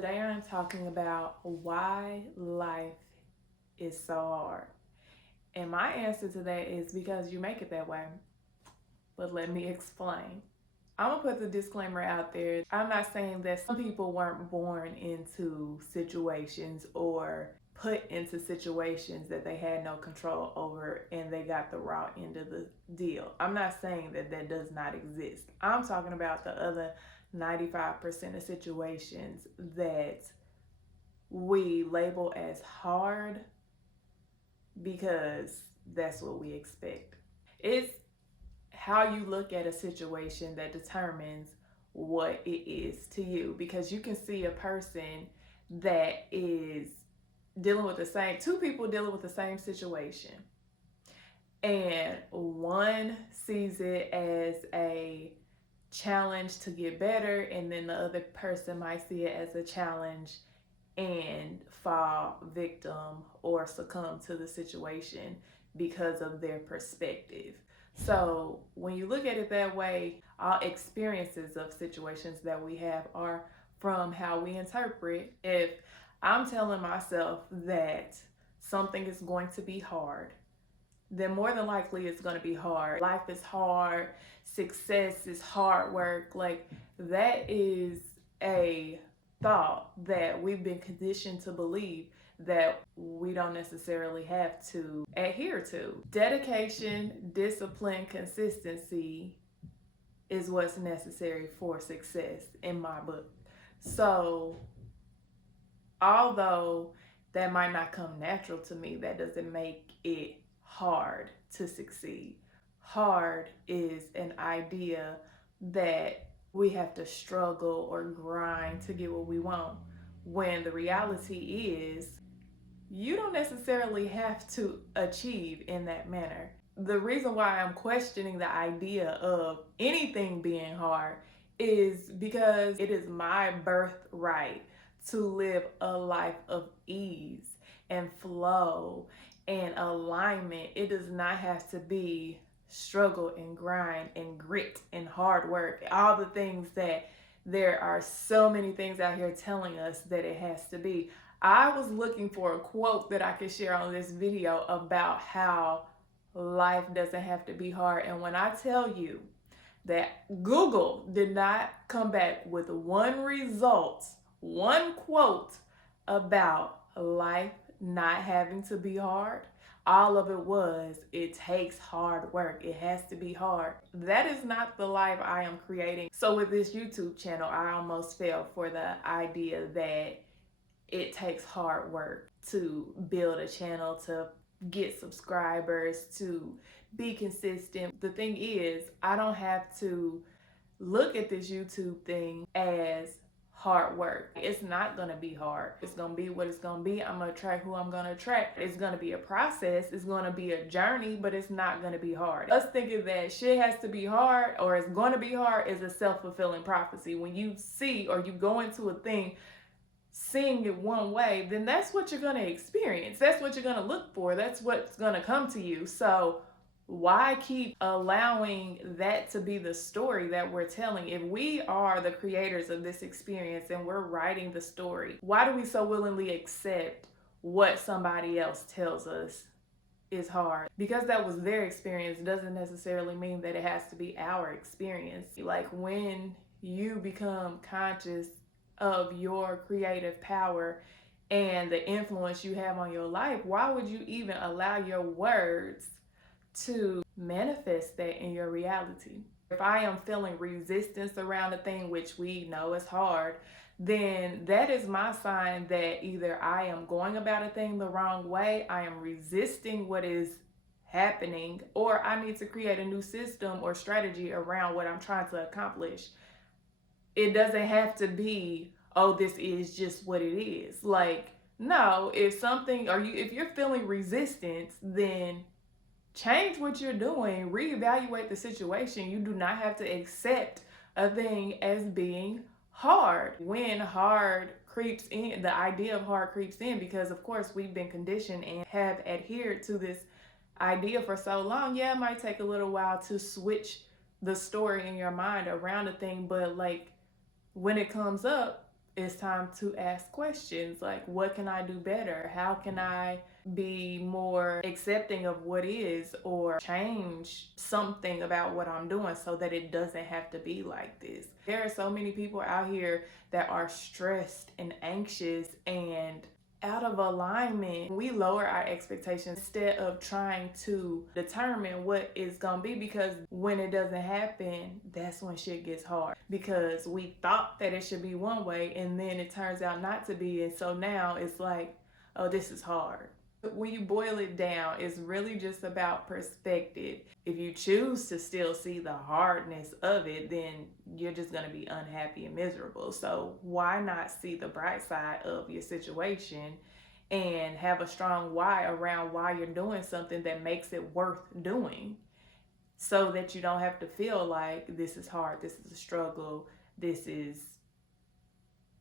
Today I'm talking about why life is so hard. And my answer to that is because you make it that way. But let me explain. I'm gonna put the disclaimer out there. I'm not saying that some people weren't born into situations or put into situations that they had no control over and they got the raw end of the deal. I'm not saying that that does not exist. I'm talking about the other 95% of situations that we label as hard because that's what we expect. It's how you look at a situation that determines what it is to you, because you can see a person that is dealing with the same two people dealing with the same situation, and one sees it as a challenge to get better, and then the other person might see it as a challenge and fall victim or succumb to the situation because of their perspective. So when you look at it that way, all experiences of situations that we have are from how we interpret. If I'm telling myself that something is going to be hard, then more than likely it's going to be hard. Life is hard, success is hard work. Like, that is a thought that we've been conditioned to believe that we don't necessarily have to adhere to. Dedication, discipline, consistency is what's necessary for success in my book. So, although that might not come natural to me, that doesn't make it hard to succeed. Hard is an idea that we have to struggle or grind to get what we want, when the reality is you don't necessarily have to achieve in that manner. The reason why I'm questioning the idea of anything being hard is because it is my birthright to live a life of ease and flow and alignment. It does not have to be struggle and grind and grit and hard work. All the things that there are so many things out here telling us that it has to be. I was looking for a quote that I could share on this video about how life doesn't have to be hard. And when I tell you that Google did not come back with one result, one quote about life not having to be hard, all of it was, it takes hard work. It has to be hard. That is not the life I am creating. So with this YouTube channel, I almost fell for the idea that it takes hard work to build a channel, to get subscribers, to be consistent. The thing is, I don't have to look at this YouTube thing as hard work. It's not gonna be hard. It's gonna be what it's gonna be. I'm gonna attract who I'm gonna attract. It's gonna be a process. It's gonna be a journey, but it's not gonna be hard. Us thinking that shit has to be hard or it's gonna be hard is a self-fulfilling prophecy. When you see or you go into a thing seeing it one way, then that's what you're going to experience. That's what you're going to look for. That's what's going to come to you. So why keep allowing that to be the story that we're telling? If we are the creators of this experience and we're writing the story, why do we so willingly accept what somebody else tells us is hard? Because that was their experience doesn't necessarily mean that it has to be our experience. Like, when you become conscious of your creative power and the influence you have on your life, why would you even allow your words to manifest that in your reality? If I am feeling resistance around a thing, which we know is hard, then that is my sign that either I am going about a thing the wrong way, I am resisting what is happening, or I need to create a new system or strategy around what I'm trying to accomplish. It doesn't have to be, oh, this is just what it is. Like, no, if something, or if you're feeling resistance, then change what you're doing, reevaluate the situation. You do not have to accept a thing as being hard. When hard creeps in, the idea of hard creeps in, because of course we've been conditioned and have adhered to this idea for so long. Yeah, it might take a little while to switch the story in your mind around a thing, but like, when it comes up, It's time to ask questions like, what can I do better? How can I be more accepting of what is, or change something about what I'm doing so that it doesn't have to be like this? There are so many people out here that are stressed and anxious and out of alignment. We lower our expectations instead of trying to determine what it's gonna be, because when it doesn't happen, that's when shit gets hard, because we thought that it should be one way and then it turns out not to be, and so now it's like, oh, this is hard. When you boil it down, it's really just about perspective. If you choose to still see the hardness of it, then you're just going to be unhappy and miserable. So why not see the bright side of your situation and have a strong why around why you're doing something that makes it worth doing, so that you don't have to feel like this is hard, this is a struggle, this is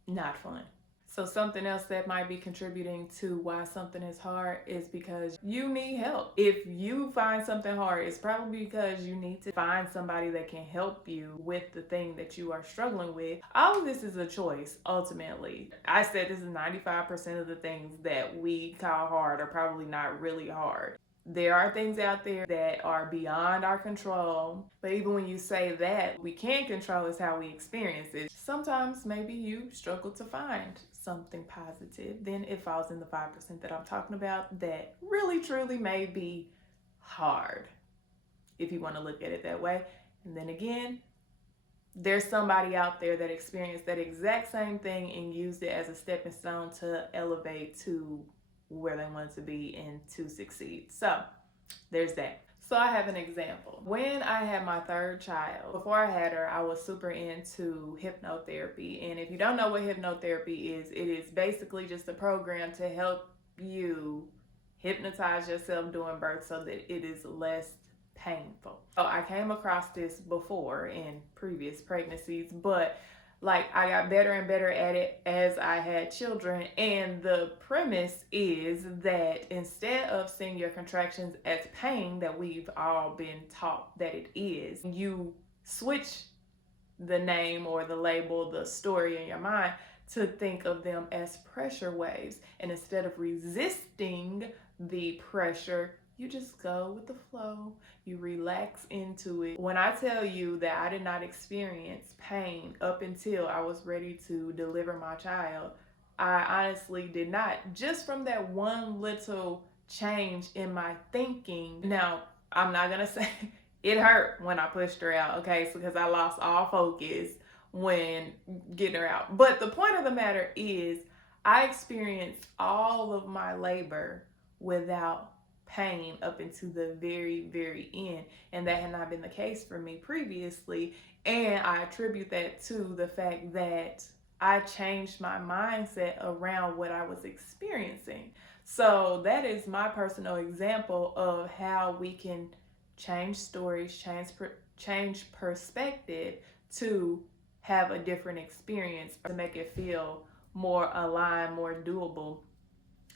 not fun. So something else that might be contributing to why something is hard is because you need help. If you find something hard, it's probably because you need to find somebody that can help you with the thing that you are struggling with. All of this is a choice, ultimately. I said this is 95% of the things that we call hard are probably not really hard. There are things out there that are beyond our control, but even when you say that we can control is how we experience it. Sometimes maybe you struggle to find something positive, then it falls in the 5% that I'm talking about that really truly may be hard, if you want to look at it that way. And then again, there's somebody out there that experienced that exact same thing and used it as a stepping stone to elevate to where they wanted to be and to succeed. So there's that. So I have an example. When I had my third child, before I had her, I was super into hypnotherapy. And if you don't know what hypnotherapy is, it is basically just a program to help you hypnotize yourself during birth so that it is less painful. So I came across this before in previous pregnancies, but like I got better and better at it as I had children. And the premise is that instead of seeing your contractions as pain that we've all been taught that it is, you switch the name or the label, the story in your mind, to think of them as pressure waves. And instead of resisting the pressure, you just go with the flow. You relax into it. When I tell you that I did not experience pain up until I was ready to deliver my child, I honestly did not. Just from that one little change in my thinking. Now, I'm not going to say it hurt when I pushed her out, okay? So because I lost all focus when getting her out. But the point of the matter is, I experienced all of my labor without pain up into the very, very end. And that had not been the case for me previously. And I attribute that to the fact that I changed my mindset around what I was experiencing. So that is my personal example of how we can change stories, change perspective to have a different experience, to make it feel more aligned, more doable,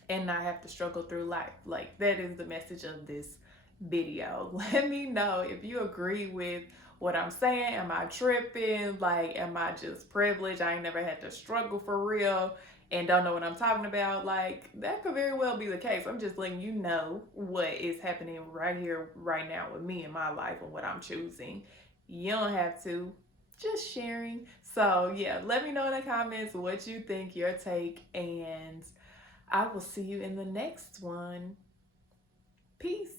and not have to struggle through life. Like, that is the message of this video. Let me know if you agree with what I'm saying. Am I tripping? Like, am I just privileged? I ain't never had to struggle for real and don't know what I'm talking about. Like, that could very well be the case. I'm just letting you know what is happening right here, right now with me in my life and what I'm choosing. You don't have to. Just sharing. So yeah, let me know in the comments what you think, your take, and I will see you in the next one. Peace.